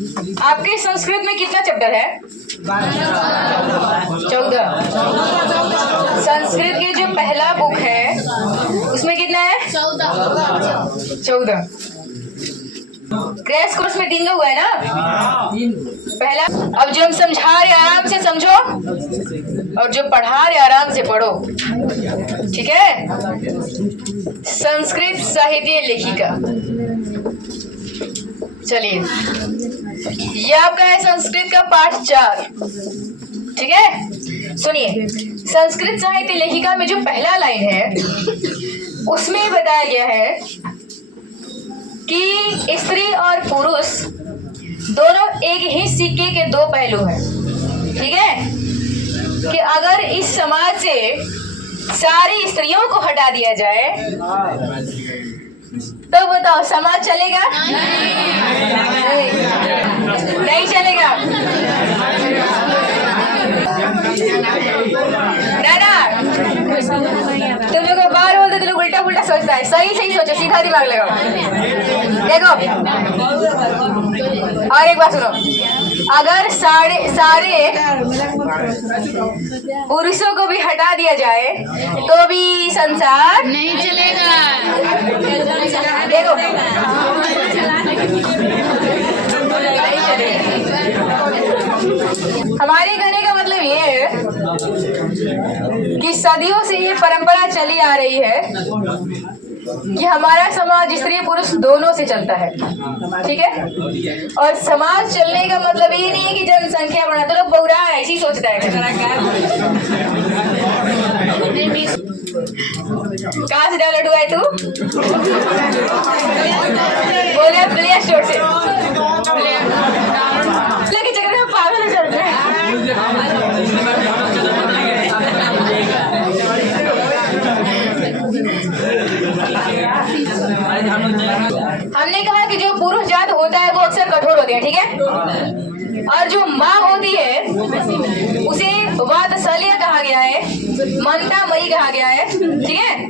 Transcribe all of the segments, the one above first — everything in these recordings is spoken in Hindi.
आपके संस्कृत में कितना चैप्टर है? 14। संस्कृत की जो पहला बुक है उसमें कितना है? 14। क्रैश कोर्स में डिंगा हुआ है ना पहला। अब जो हम समझा रहे आराम से समझो और जो पढ़ा रहे आराम से पढ़ो, ठीक है? संस्कृत साहित्य लेखिका, चलिए ये आपका है संस्कृत का पाठ 4, ठीक है? सुनिए, संस्कृत साहित्य लेखिका में जो पहला लाइन है उसमें बताया गया है कि स्त्री और पुरुष दोनों एक ही सिक्के के दो पहलू हैं, ठीक है? कि अगर इस समाज से सारी स्त्रियों को हटा दिया जाए तो बताओ समाज चलेगा? नहीं चलेगा ना। तुम लोग बार बोलते तो लोग उल्टा पुल्टा सोचता है। सही सही सोचो, सीधा दिमाग लगाओ। देखो और एक बात सुनो, अगर सारे पुरुषों को भी हटा दिया जाए तो भी संसार नहीं चलेगा। देखो नहीं चलेगा। हमारे कहने का मतलब ये है कि सदियों से ये परंपरा चली आ रही है कि हमारा समाज स्त्री पुरुष दोनों से चलता है, ठीक है? और समाज चलने का मतलब ये नहीं है कि जनसंख्या बढ़ा, तो लोग बहुरा ऐसी सोचता है। कहाँ से डाउनलोड हुआ है तू? बोले प्ले स्टोर से। लेकिन चक्कर में पागल हो जाते हैं। हमने कहा कि जो पुरुष जात होता है वो अक्सर कठोर होते हैं, ठीक है? और जो माँ होती है उसे वात्सल्य कहा गया है, ममतामयी कहा गया है, ठीक है?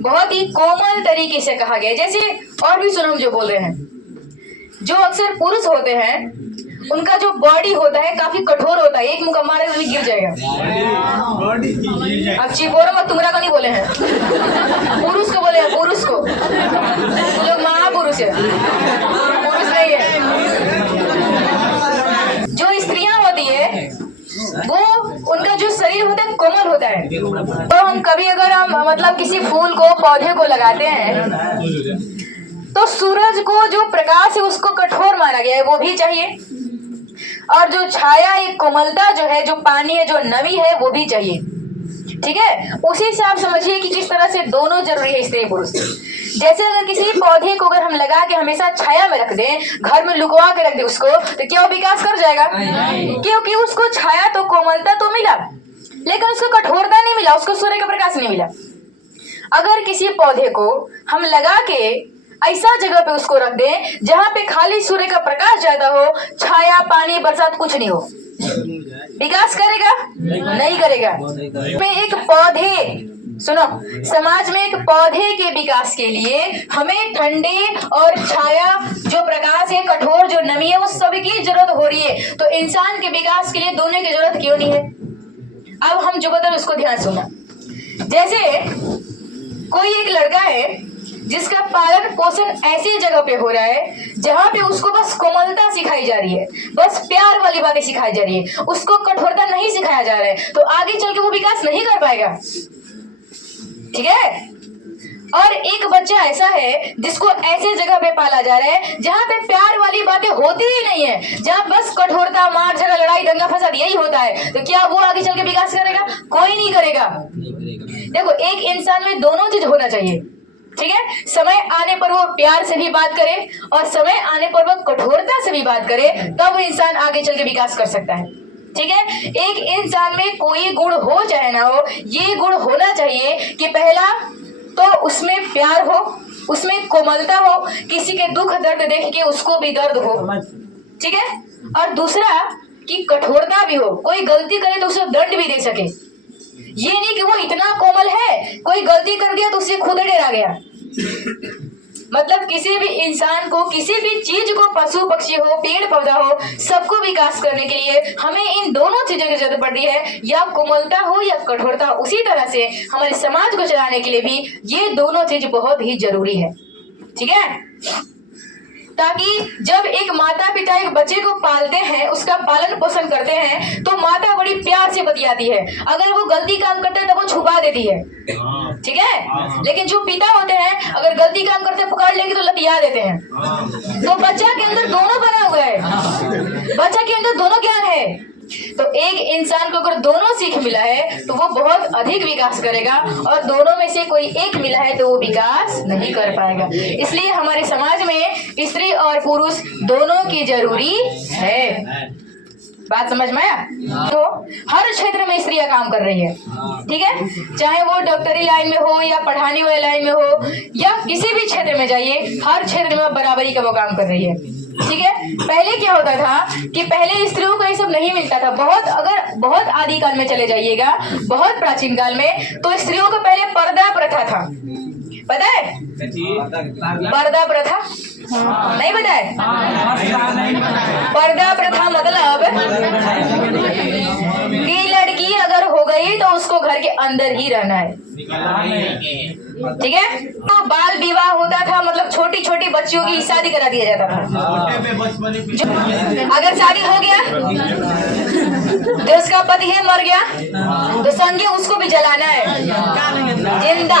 बहुत ही कोमल तरीके से कहा गया है। जैसे और भी सुनो हम जो बोल रहे हैं, जो अक्सर पुरुष होते हैं उनका जो बॉडी होता है काफी कठोर होता है, एक मुक्का मारे तो गिर जाएगा। अब चिपोरो मत, तुम्हारा का नहीं बोले हैं, पुरुष को बोले हैं, पुरुष को। तो लोग महापुरुष है, पुरुष नहीं है। जो स्त्रियां होती है वो उनका जो शरीर होता है कोमल होता है। तो हम कभी अगर हम मतलब किसी फूल को पौधे को लगाते हैं तो सूरज को जो प्रकाश है उसको कठोर माना गया है, वो भी चाहिए। और जो छाया एक कोमलता जो है, जो पानी है, जो नमी है, वो भी चाहिए, ठीक है? उसी से आप समझिए कि किस तरह से दोनों जरूरी है, स्त्री पुरुष। जैसे अगर किसी पौधे को अगर हम लगा के हमेशा छाया में रख दें, घर में लुकवा के रख दें उसको, तो क्या वो विकास कर जाएगा? क्योंकि उसको छाया तो कोमलता तो मिला लेकिन उसको कठोरता नहीं मिला, उसको सूर्य का प्रकाश नहीं मिला। अगर किसी पौधे को हम लगा के ऐसा जगह पे उसको रख दें जहां पे खाली सूर्य का प्रकाश ज्यादा हो, छाया पानी बरसात कुछ नहीं हो, विकास करेगा? नहीं करेगा। में एक पौधे, सुनो, समाज में एक पौधे के विकास के लिए हमें ठंडे और छाया, जो प्रकाश है, कठोर जो नमी है, वो सभी की जरूरत हो रही है। तो इंसान के विकास के लिए दोनों की जरूरत क्यों नहीं है? अब हम जो बता उसको ध्यान सुनना। जैसे कोई एक लड़का है जिसका पालन पोषण ऐसी जगह पे हो रहा है जहां पे उसको बस कोमलता सिखाई जा रही है, बस प्यार वाली बातें सिखाई जा रही है, उसको कठोरता नहीं सिखाया जा रहा है, तो आगे चल के वो विकास नहीं कर पाएगा, ठीक है? और एक बच्चा ऐसा है जिसको ऐसे जगह पे पाला जा रहा है जहां पे प्यार वाली बातें होती ही नहीं है, जहां बस कठोरता, मार झगड़ा, लड़ाई, दंगा फसाद यही होता है, तो क्या वो आगे चल के विकास करेगा? कोई नहीं करेगा। देखो, एक इंसान में दोनों चीज होना चाहिए, ठीक है? समय आने पर वो प्यार से भी बात करे और समय आने पर वो कठोरता से भी बात करे, तब वो इंसान आगे चल के विकास कर सकता है, ठीक है? एक इंसान में कोई गुण हो चाहे ना हो, ये गुण होना चाहिए कि पहला तो उसमें प्यार हो, उसमें कोमलता हो, किसी के दुख दर्द देख के उसको भी दर्द हो, ठीक है? और दूसरा कि कठोरता भी हो, कोई गलती करे तो उसे दंड भी दे सके। ये नहीं कि वो इतना कोमल है, कोई गलती कर दिया तो उससे खुद डरा गया, मतलब किसी भी इंसान को, किसी भी चीज को, पशु पक्षी हो, पेड़ पौधा हो, सबको विकास करने के लिए हमें इन दोनों चीजों की जरूरत पड़ती है, या कोमलता हो या कठोरता। उसी तरह से हमारे समाज को चलाने के लिए भी ये दोनों चीज बहुत ही जरूरी है। ठीक है, ताकि जब एक माता पिता एक बच्चे को पालते हैं, उसका पालन पोषण करते हैं, तो माता बड़ी प्यार से बतियाती है। अगर वो गलती काम करता है तो वो छुपा देती है। ठीक है, लेकिन जो पिता होते हैं अगर गलती काम करते पकड़ लेंगे तो लतिया देते हैं। तो बच्चा के अंदर दोनों बना हुआ है, बच्चा के अंदर दोनों ज्ञान है। तो एक इंसान को अगर दोनों सीख मिला है तो वो बहुत अधिक विकास करेगा, और दोनों में से कोई एक मिला है तो वो विकास नहीं कर पाएगा। इसलिए हमारे समाज में स्त्री और पुरुष दोनों की जरूरी है। बात समझ में आया? तो हर क्षेत्र में स्त्रियां काम कर रही है। ठीक है, चाहे वो डॉक्टरी लाइन में हो या पढ़ाने वाले लाइन में हो या किसी भी क्षेत्र में जाइए, हर क्षेत्र में बराबरी का वो काम कर रही है। ठीक है, पहले क्या होता था कि पहले स्त्रियों को ये सब नहीं मिलता था। बहुत आदिकाल में चले जाइएगा, बहुत प्राचीन काल में, तो स्त्रियों को पहले पर्दा प्रथा था। पता है पर्दा प्रथा? नहीं पता है? पर्दा प्रथा मतलब कि लड़की अगर हो गई तो उसको घर के अंदर ही रहना है। ठीक है, तो बाल विवाह होता था, मतलब छोटी छोटी बच्चियों की शादी करा दिया जाता था। अगर शादी हो गया तो उसका पति है मर गया तो संगे उसको भी जलाना है जिंदा।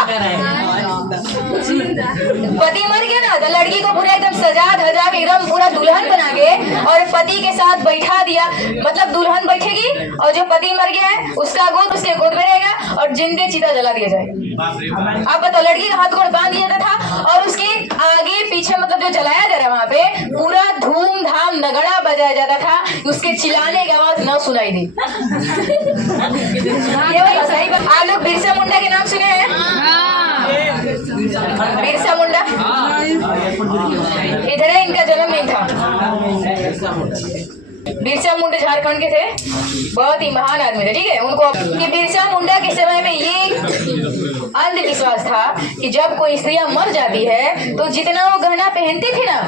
पति मर गया ना तो लड़की को पूरा एकदम सजा धजा के एकदम पूरा दुल्हन बना के और पति के साथ बैठा दिया, मतलब दुल्हन बैठेगी और जो पति मर गया है उसका गोद उसके गोद में रहेगा और जिंदे चिता जला दिया जाएगा। अब बताओ, लड़की का हाथ गोड़ बांध दिया था और उसके आगे पीछे मतलब जो जलाया जा रहा है वहाँ पे पूरा धूमधाम नगड़ा बजाया जाता था, उसके चिल्लाने की आवाज न सुनाई दी। ये वाला सही बात। आप लोग बिरसा मुंडा के नाम सुने हैं? बिरसा मुंडा इधर है, इनका जन्म नहीं था। बिरसा मुंडा झारखंड के थे, बहुत ही महान आदमी थे। ठीक है, उनको कि बिरसा मुंडा के समय में ये अंधविश्वास था कि जब कोई स्त्रियां मर जाती है तो जितना वो गहना पहनती थी ना,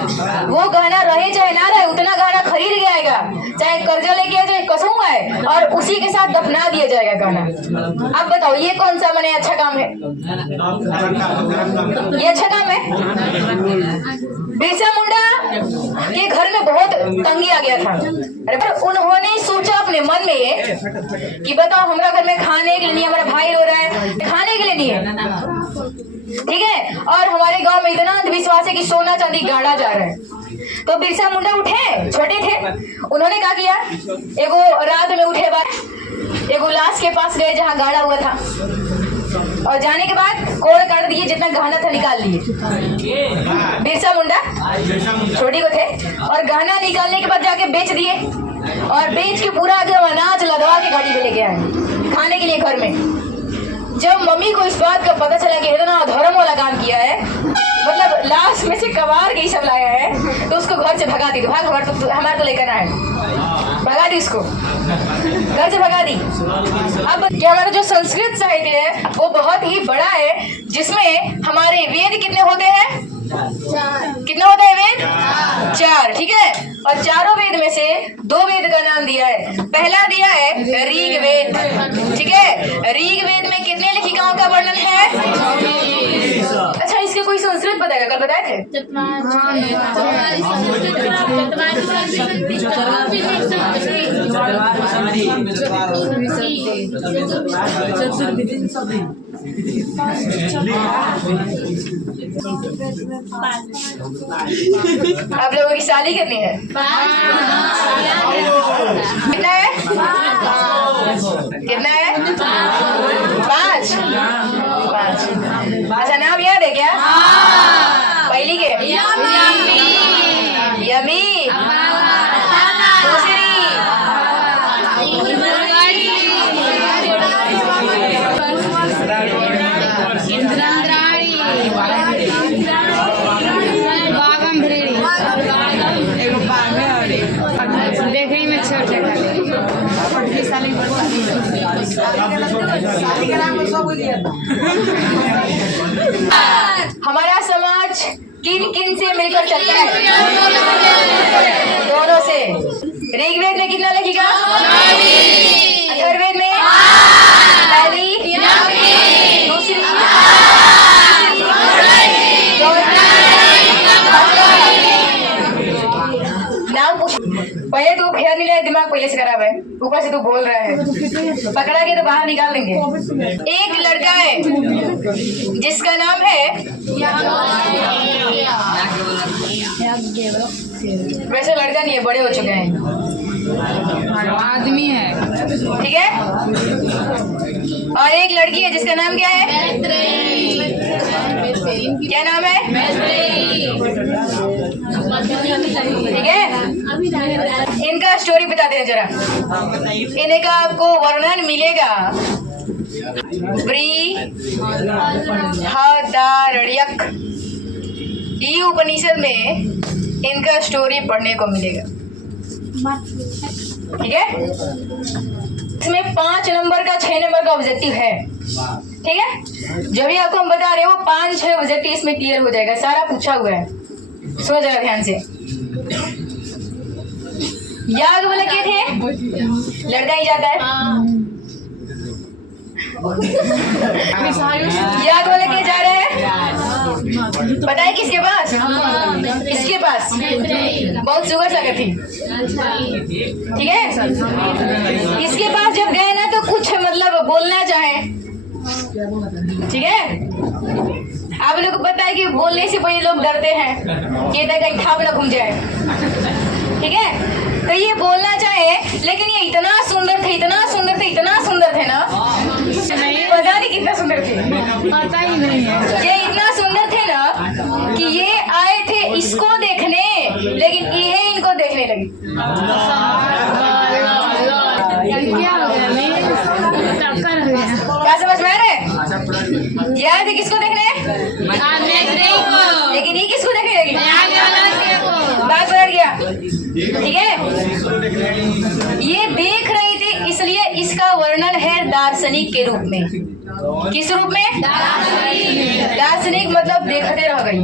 वो गहना रहे चाहे ना रहे उतना गहना खरीद के आएगा, चाहे कर्जा लेके आए चाहे कसम आए, और उसी के साथ दफना दिया जाएगा गहना। अब बताओ ये कौन सा मने अच्छा काम है? ये अच्छा काम है? बिरसा मुंडा के घर में बहुत तंगी आ गया था। पर उन्होंने सोचा अपने मन में ये कि बताओ हमारा घर में खाने के लिए नहीं, हमारा भाई रो रहा है, खाने के लिए नहीं है। ठीक है, और हमारे गांव में इतना अंधविश्वास है कि सोना चांदी गाड़ा जा रहा है। तो बिरसा मुंडा उठे, छोटे थे, उन्होंने क्या किया, एगो रात में उठे बाद एगो लाश के पास गए जहाँ गाड़ा हुआ था, और जाने के बाद कोड़ काट दिए, जितना गहना था निकाल लिए। बिरसा मुंडा छोटी को थे, और गहना निकालने के बाद जाके बेच दिए, और बेच के पूरा अनाज लदवा के गाड़ी में लेके आए खाने के लिए घर में। जब मम्मी को इस बात का पता चला कि इतना धर्म वाला काम किया है, मतलब लाश में से कबार के सब लाया है, तो उसको घर से भगा दी। भाग, हमारे तो लेकर आए, भगा दी उसको, घर से भगा दी। अब क्या हमारा जो संस्कृत साहित्य है वो बहुत ही बड़ा है, जिसमें हमारे वेद कितने होते हैं? कितना होता है वेद? 4। ठीक है, और चारों वेद में से 2 वेद का नाम दिया है। पहला दिया है ऋग वेद। ठीक है, ऋग वेद में कितने लेखिकाओं का वर्णन है? अच्छा, इसके कोई संस्कृत बताएगा? कल बताए थे। आप लोगों की शादी करनी है? कितना है? कितना है? 5। अच्छा, नाम याद है क्या? पहली के यमी, दूसरी देखने में छोटे हमारा समाज किन किन से मिलकर चलता है? दोनों से। ऋग्वेद में कितना लिखेगा? अथर्ववेद में? पहली? दूसरी? नाम पूछ। पहले तू फेयर नहीं ले, दिमाग पहले से खराब है, ऊपर से तू बोल रहा है, पकड़ा के तो बाहर निकाल देंगे। एक लड़का है जिसका नाम है, वैसे लड़का नहीं है, बड़े हो चुके हैं, आदमी है। ठीक है। और एक लड़की है जिसका नाम क्या है? क्या नाम है? ठीक है। इनका स्टोरी बताते हैं जरा। इनका आपको वर्णन मिलेगा बृहदारण्यक ई उपनिषद में, इनका स्टोरी पढ़ने को मिलेगा। ठीक है। इसमें 5 नंबर का 6 नंबर का ऑब्जेक्टिव है। ठीक है। जो भी आपको हम बता रहे हो 5-6 ऑब्जेक्टिव इसमें क्लियर हो जाएगा, सारा पूछा हुआ है। सुनो जरा ध्यान से। याग वाले क्या थे? लड़का ही जाता है। याग वाले क्या जा रहे हैं? पता है किसके पास? इसके पास बहुत शुगर शक्कर थी। ठीक है। इसके पास जब गए ना तो कुछ मतलब बोलना चाहे। ठीक है। आप लोग को पता है कि बोलने से पहले लोग डरते हैं कि कहीं ठाप ना घूम जाए। ठीक है। तो ये बोलना चाहे, लेकिन ये इतना सुंदर थे, इतना सुंदर थे, इतना सुंदर थे ना, पता नहीं कितना सुंदर थे, पता ही नहीं है। ये इतना सुंदर थे ना कि ये आए थे इसको देखने, लेकिन ये इनको देखने लगी। क्या हो गया? नहीं टक्कर हो गया। क्या समझ में आ रहा है? ये आए थे किसको देखने, लेकिन ये किसको देखने लगी? बात पलट गया। ठीक है। ये देख रही थी, इसलिए इसका वर्णन है दार्शनिक के रूप में। किस रूप में? दार्शनिक मतलब देखते रह गई।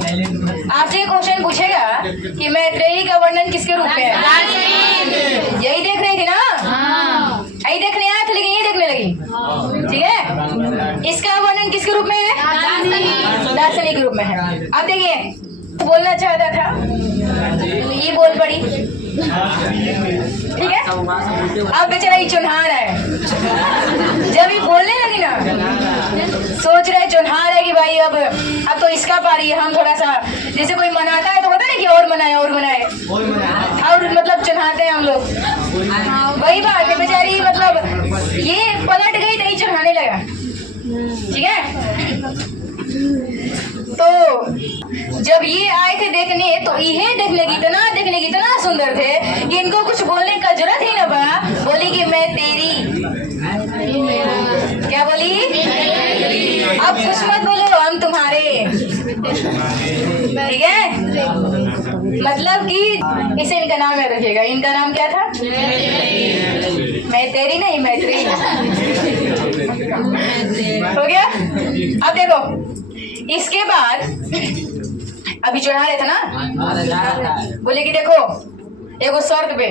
आपसे क्वेश्चन पूछेगा कि मैत्रेयी का वर्णन किसके रूप में है? यही देख रही थी ना, यही देखने आया था, लेकिन ये देखने लगी। ठीक है। इसका वर्णन किसके रूप में है? दार्शनिक रूप में है। अब देखिए, बोलना चाहता था ये बोल पड़ी। ठीक है। अब बेचारा ये चुनहार है, जब ये बोलने लगी ना, सोच रहे चुनहार है कि भाई अब तो इसका पारी है, हम थोड़ा सा जैसे कोई मनाता है तो होता है कि और मनाए और मनाए, और मतलब चुनहाते हैं हम लोग। वही बात है, बेचारी मतलब ये पलट गई तो ये चुनहाने लगा। ठीक है। तो जब ये आए थे देखने, तो ये देखने की इतना सुंदर थे कि इनको कुछ बोलने का जरूरत ही ना पड़ा। बोली कि मैं तेरी, क्या बोली? अब कुछ मत बोलो, हम तुम्हारे। ठीक है। मतलब कि इसे इनका नाम याद रखिएगा। इनका नाम क्या था? मैं तेरी नहीं, मैत्री। हो गया। अब देखो, इसके बाद अभी चढ़ा रहे थे ना, बोले कि देखो एगो शर्त पे,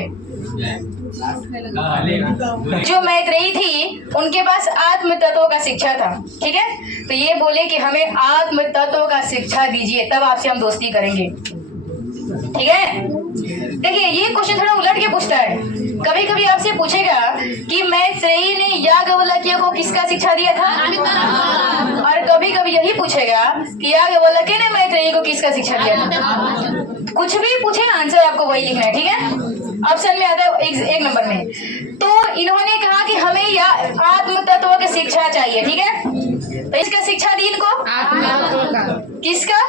जो मैत्रेयी थी उनके पास आत्म तत्व का शिक्षा था। ठीक है। तो ये बोले कि हमें आत्म तत्व का शिक्षा दीजिए, तब आपसे हम दोस्ती करेंगे। ठीक है। देखिए, ये क्वेश्चन थोड़ा उलट के पूछता है। कभी कभी आपसे पूछेगा कि मैत्रेयी ने याज्ञवल्क्य को किसका शिक्षा दिया था, और कभी कभी यही पूछेगा कि याज्ञवल्क्य ने मैत्रेयी को किसका शिक्षा दिया था। कुछ भी पूछे ना, आंसर आपको वही लिखना है। ठीक है। ऑप्शन में आता है एक नंबर में। तो इन्होंने कहा कि हमें आत्म तत्व की शिक्षा चाहिए। ठीक है। तो इसका शिक्षा दी इनको, किसका?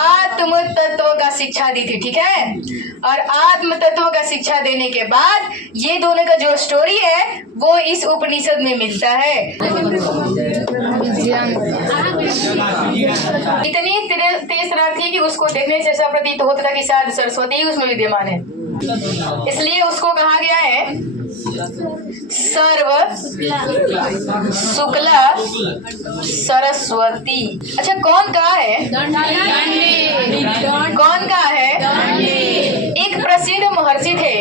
आत्म तत्व का शिक्षा दी थी। ठीक है। और आत्म तत्व का शिक्षा देने के बाद ये दोनों का जो स्टोरी है वो इस उपनिषद में मिलता है। इतनी तेज तरह थी कि उसको देखने से ऐसा प्रतीत होता था कि शायद सरस्वती उसमें विद्यमान है, इसलिए उसको कहा गया है सर्व शुक्ला सरस्वती। अच्छा, कौन कहा है? कौन कहा है? एक प्रसिद्ध महर्षि थे,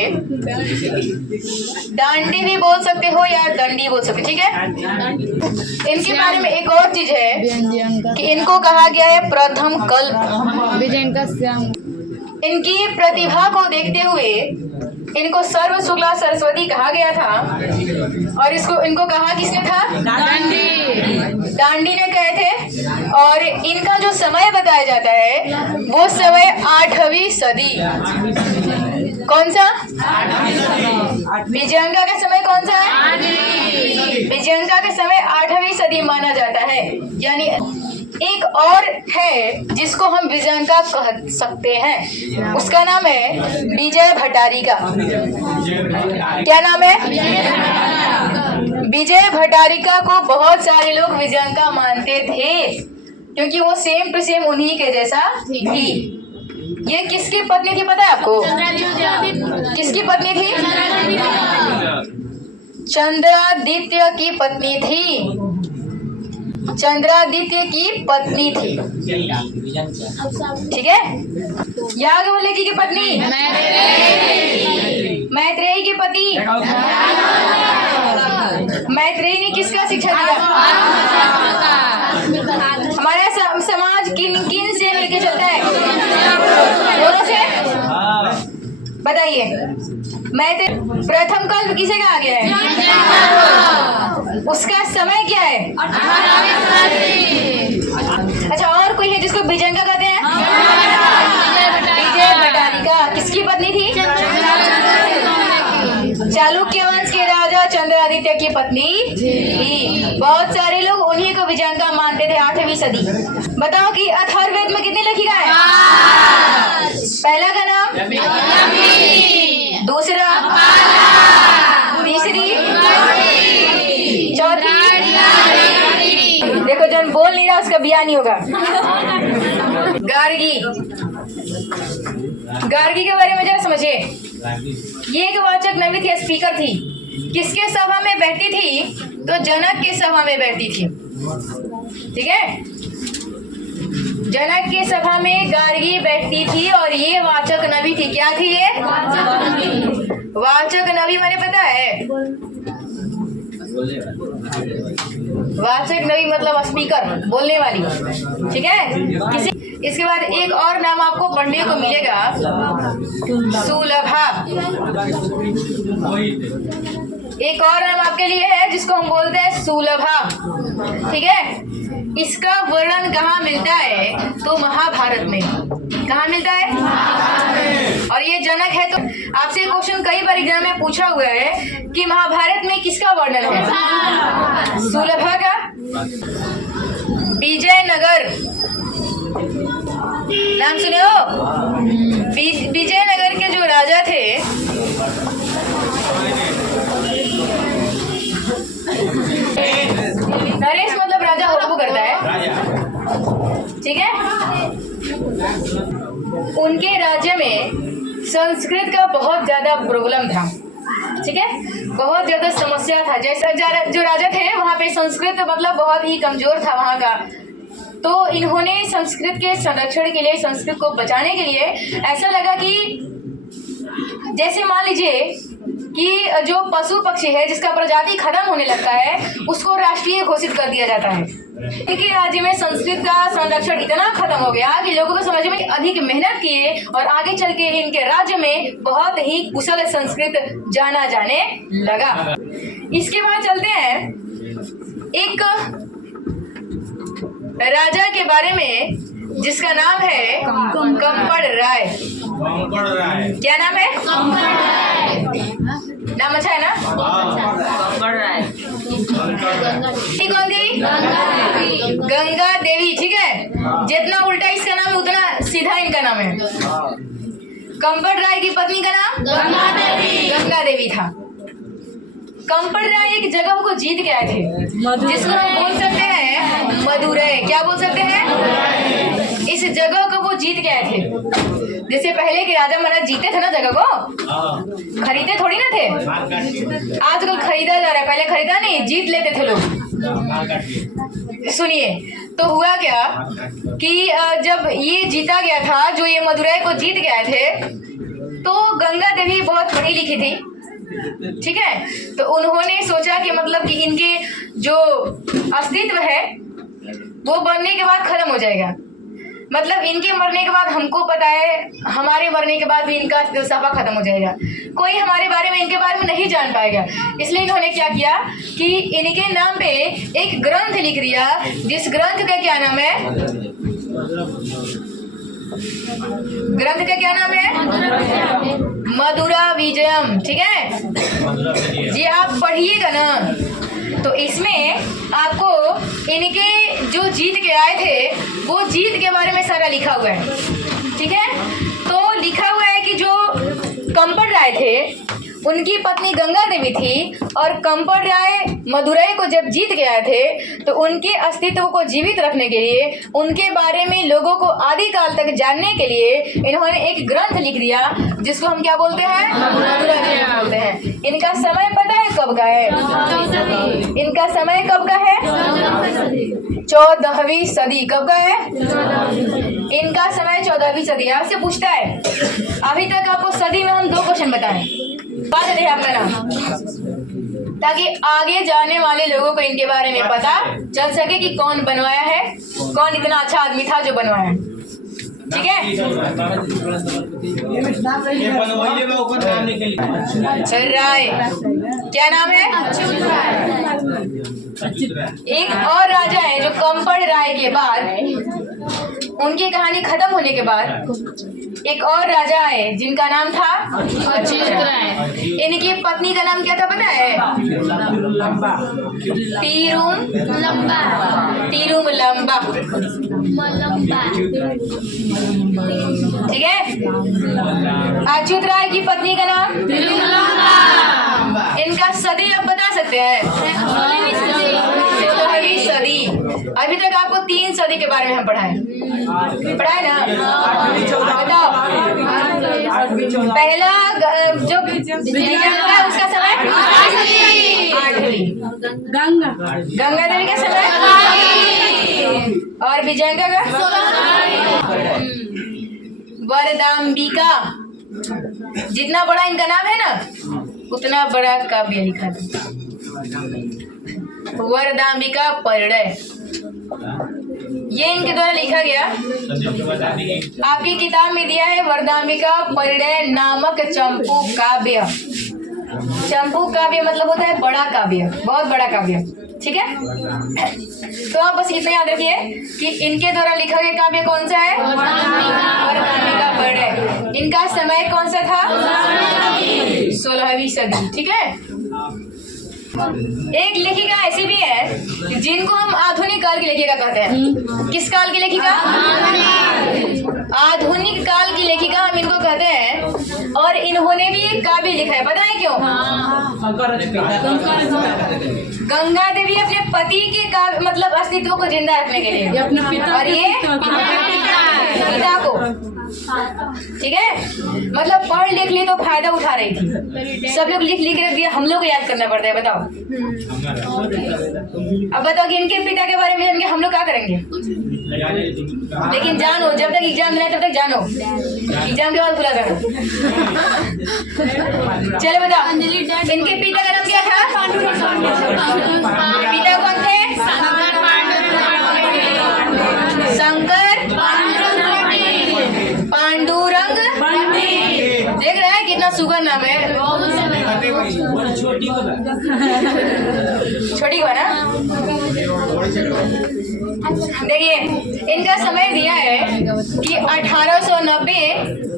दांडी भी बोल सकते हो या दंडी बोल सकते, ठीक है। इनके बारे में एक और चीज है कि इनको कहा गया है प्रथम कल्प। इनकी प्रतिभा को देखते हुए इनको सर्व शुक्ला सरस्वती कहा गया था। और इनको कहा किसने था? दांडी ने कहे थे। और इनका जो समय बताया जाता है वो समय 8वीं सदी। कौन सा? विजयंका का समय कौन सा है? विजयंका का समय 8वीं सदी माना जाता है। यानी एक और है जिसको हम विजयंका कह सकते हैं, उसका नाम है विजय भटारिका। क्या नाम है? विजय भटारिका को बहुत सारे लोग विजयंका मानते थे क्योंकि वो सेम टू सेम उन्हीं के जैसा थी। ये किसकी पत्नी थी पता है आपको? किसकी पत्नी थी? चंद्रादित्य की पत्नी थी। चंद्रादित्य की पत्नी थी, ठीक है। याग वल्लकी की पत्नी मैत्रेयी की पति। मैत्रेयी ने किसका शिक्षा दिया? हमारा समाज किन किन से मिलके चलता है? दोनों से। बताइए, प्रथम कल्प किसे कहा गया है? उसका समय क्या है? अच्छा, और कोई है जिसको विजयंका कहते हैं? विजय भटारिका किसकी पत्नी थी? चालुक्य वंश के राजा चंद्रादित्य की पत्नी थी। बहुत सारे लोग उन्हीं को विजयंका मानते थे 8वीं सदी। बताओ कि अथर्ववेद में कितनी लेखिका है? पहला का नाम, दूसरा, तीसरी, चौथी। देखो, जन बोल नहीं रहा उसका बिया नहीं होगा। गार्गी। गार्गी के बारे में जरा समझिए। ये एक वाचक नवी थी, स्पीकर थी। किसके सभा में बैठती थी? तो जनक के सभा में बैठती थी, ठीक है। जनक की सभा में गार्गी बैठती थी और ये वाचक नवी थी। क्या थी ये? वाचक नवी माने पता है? वाचक नवी मतलब स्पीकर, बोलने वाली, ठीक है। इसके बाद एक और नाम आपको पढ़ने को मिलेगा, सुलभा। एक और नाम आपके लिए है जिसको हम बोलते हैं सुलभा, ठीक है। इसका वर्णन कहाँ मिलता है? तो महाभारत में। कहाँ मिलता है? और ये जनक है। तो आपसे क्वेश्चन कई बार एग्जाम में पूछा हुआ है कि महाभारत में किसका वर्णन है? सुलभा का। विजयनगर नाम सुने हो? विजयनगर के जो राजा थे नरेश मतलब राजा हुक्म करता है, ठीक है। उनके राज्य में संस्कृत का बहुत ज्यादा प्रॉब्लम था, ठीक है। बहुत ज्यादा समस्या था। जैसे जो राजा थे वहाँ पे संस्कृत मतलब बहुत ही कमजोर था वहाँ का। तो इन्होंने संस्कृत के संरक्षण के लिए, संस्कृत को बचाने के लिए ऐसा लगा कि जैसे मान लीजिए कि जो पशु पक्षी है जिसका प्रजाति खत्म होने लगता है उसको राष्ट्रीय घोषित कर दिया जाता है। क्योंकि राज्य में संस्कृत का संरक्षण इतना खत्म हो गया कि लोगों को समझ में अधिक मेहनत किए और आगे चल के इनके राज्य में बहुत ही कुशल संस्कृत जाना जाने लगा। इसके बाद चलते हैं एक राजा के बारे में जिसका नाम है कंपड़ राय। क्या नाम है? नाम अच्छा है ना? कंपड़ राय। कौन देवी? गंगा देवी, ठीक है। जितना उल्टा इसका नाम है उतना सीधा इनका नाम है। कंपड़ राय की पत्नी का नाम गंगा देवी था। कंपड़ राय एक जगह को जीत के आए थे जिसको हम बोल सकते हैं मदुरै। क्या बोल सकते हैं? इस जगह को वो जीत के आए थे। जैसे पहले के राजा महाराज जीते थे ना जगह को, खरीदे थोड़ी ना थे। आजकल खरीदा जा रहा है, पहले खरीदा नहीं, जीत लेते थे लोग। सुनिए, तो हुआ क्या कि जब ये जीता गया था, जो ये मदुरई को जीत गए थे, तो गंगा देवी बहुत पढ़ी लिखी थी, ठीक है। तो उन्होंने सोचा कि मतलब कि इनके जो अस्तित्व है वो मरने के बाद खत्म हो जाएगा। मतलब इनके मरने के बाद हमको पता है, हमारे मरने के बाद भी इनका सफा खत्म हो जाएगा, कोई हमारे बारे में, इनके बारे में नहीं जान पाएगा। इसलिए इन्होंने क्या किया कि इनके नाम पे एक ग्रंथ लिख दिया, जिस ग्रंथ का क्या नाम है? ग्रंथ का क्या नाम है? मधुरा विजयम, ठीक है जी। आप पढ़िएगा ना, तो इसमें आपको इनके जो जीत के आए थे वो जीत के बारे में सारा लिखा हुआ है, ठीक है। तो लिखा हुआ है कि जो कंपड़ राय थे उनकी पत्नी गंगा देवी थी, और कंपड़ राय मदुरई को जब जीत के आए थे तो उनके अस्तित्व को जीवित रखने के लिए, उनके बारे में लोगों को आदि काल तक जानने के लिए इन्होंने एक ग्रंथ लिख दिया, जिसको हम क्या बोलते हैं? मधुरा ग्रंथ बोलते हैं। इनका समय पता है कब का है? इनका समय कब का है? 14वीं सदी। कब का है? इनका समय 14वीं सदी। आपसे पूछता है, अभी तक आपको सदी में हम 2 क्वेश्चन बताएं, बात है आपका नाम, ताकि आगे जाने वाले लोगों को इनके बारे में पता चल सके कि कौन बनवाया है, कौन इतना अच्छा आदमी था जो बनवाया, ठीक है। राय, क्या नाम है? एक और राजा है जो कंपड़ राय के बाद, उनकी कहानी खत्म होने के बाद एक और राजा है जिनका नाम था अच्युत राय। इनकी पत्नी का नाम क्या था पता है? तिरुमलंबा, ठीक है। अच्युत राय की पत्नी का नाम तिरुमलंबा। इनका सदी आप बता सकते हैं? 16वीं सदी। अभी तक आपको 3 सदी के बारे में हम पढ़ाए ना? बताओ, पहला जो है उसका समय 8वीं। गंगा देवी का समय, और विजयंगा का वरदाम्बिका। जितना बड़ा इनका नाम है ना, उतना बड़ा काव्य लिखा था, वरदाम्बिका परिणय। ये इनके द्वारा लिखा गया। आपकी किताब में दिया है वरदाम्बिका परिणय नामक चंपू काव्य। चंपू काव्य मतलब होता है बड़ा काव्य, बहुत बड़ा काव्य, ठीक है। तो आप बस इतना याद रखिए कि इनके द्वारा लिखा गया काव्य कौन सा है? वरदाम्बिका परिणय। इनका समय कौन सा था? 16वीं सदी, ठीक है। एक लेखिका ऐसी भी है जिनको हम आधुनिक काल की लेखिका कहते हैं। किस काल की लेखिका? आधुनिक काल की लेखिका हम इनको कहते हैं। और इन्होंने भी एक काव्य लिखा है, पता है क्यों? गंगा देवी अपने पति के काव्य मतलब अस्तित्व को जिंदा रखने के लिए, और ये पिता को, ठीक है। मतलब पढ़ लिख ली तो फायदा उठा रही थी, सब लोग लिख लिख रख दिया, हम लोग को याद करना पड़ता है। बताओ, अब बताओ कि इनके पिता के बारे में जान के हम लोग क्या करेंगे? लेकिन जानो, जब तक एग्जाम देना तब तक जानो, एग्जाम के बाद भुला जाना। चलो बताओ, इनके पिता का नाम क्या था? पिता कौन थे? शंकर पांडुरंग। देख रहा है कितना सुगर नाम है? छोटी को ना। देखिए, इनका समय दिया है कि 1890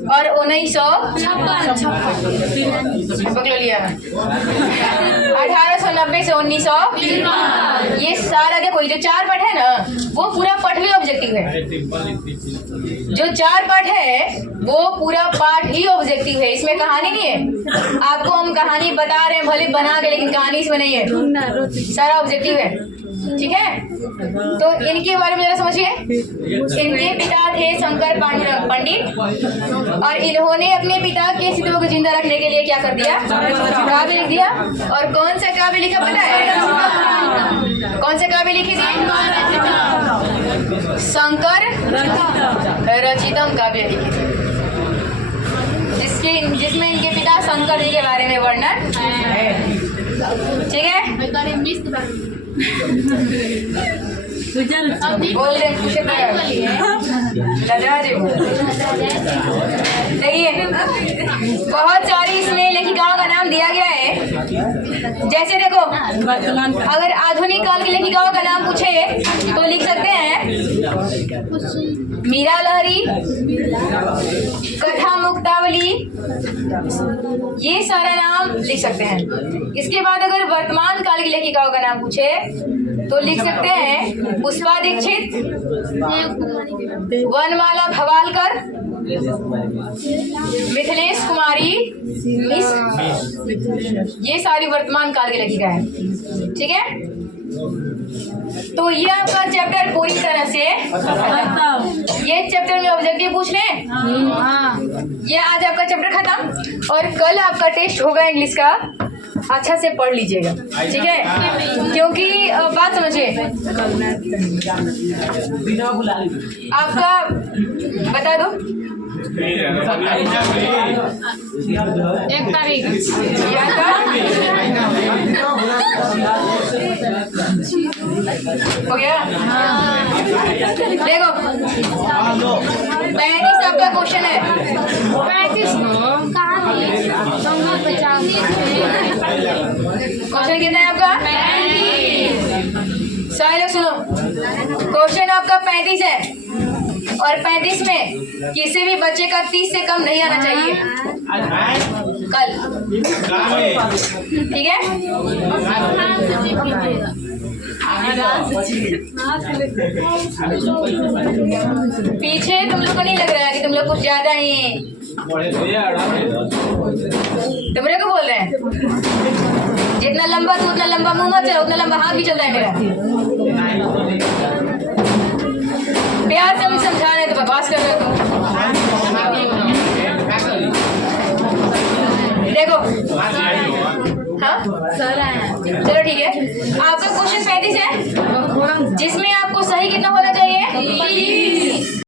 और 1956 पकड़ लिया। 1890 से 1900, ये सारा देखो, ये जो 4 पाठ है ना, वो पूरा पठवी ऑब्जेक्टिव है। जो 4 पाठ है वो पूरा पाठ ही ऑब्जेक्टिव है, इसमें कहानी नहीं है। आपको हम कहानी बता रहे हैं भले बना के, लेकिन कहानी इसमें नहीं है, सारा ऑब्जेक्टिव है। ठीक है, तो इनके बारे में जरा समझिए। इनके पिता थे शंकर पांडुरंग पंडित, और इन्होंने अपने पिता के अस्तित्व को जिंदा रखने के लिए क्या कर दिया, काव्य लिख दिया। और कौन सा काव्य लिखा पता है? कौन से काव्य लिखे थे? शंकर रचितम काव्य लिखे थे, जिसमें इनके पिता शंकर जी के बारे में वर्णन है। ठीक है, बोल रहे पूछे देखिए, बहुत सारी इसमें लेखिकाओं का नाम दिया गया है। जैसे देखो, अगर आधुनिक काल की लेखिकाओं का नाम पूछे तो लिख सकते हैं मीरा लहरी, कथा मुक्तावली, ये सारा नाम लिख सकते हैं। इसके बाद अगर वर्तमान काल की लेखिकाओं का नाम पूछे तो लिख सकते हैं पुष्पा दीक्षित, वनमाला भवालकर, मिथिलेश कुमारी मिश्र, ये सारी वर्तमान काल की लेखिका है। ठीक है, तो ये आपका चैप्टर पूरी तरह से, ये चैप्टर में ऑब्जेक्टिव पूछ रहे हैं। ये आज आपका चैप्टर खत्म, और कल आपका टेस्ट होगा इंग्लिश का। अच्छा से पढ़ लीजिएगा, ठीक है, क्योंकि बात समझिए, आपका बता दो 1 तारीख हो गया। देखो 35 आपका क्वेश्चन है। 35 क्वेश्चन कितना है आपका? 35। सारे लोग सुनो, क्वेश्चन आपका 35 है, और 35 में किसी भी बच्चे का 30 से कम नहीं आना चाहिए कल। ठीक है, पीछे तुम लोग को नहीं लग रहा है कि तुम लोग कुछ ज्यादा ही तुमरे को बोल रहे हैं? जितना लंबा तो उतना लंबा मुंह मत चलो, उतना लंबा हाथ भी चल रहा है मेरा। प्यार से हम समझा रहे तो बकवास कर रहे हो। देखो हाँ चलो ठीक है,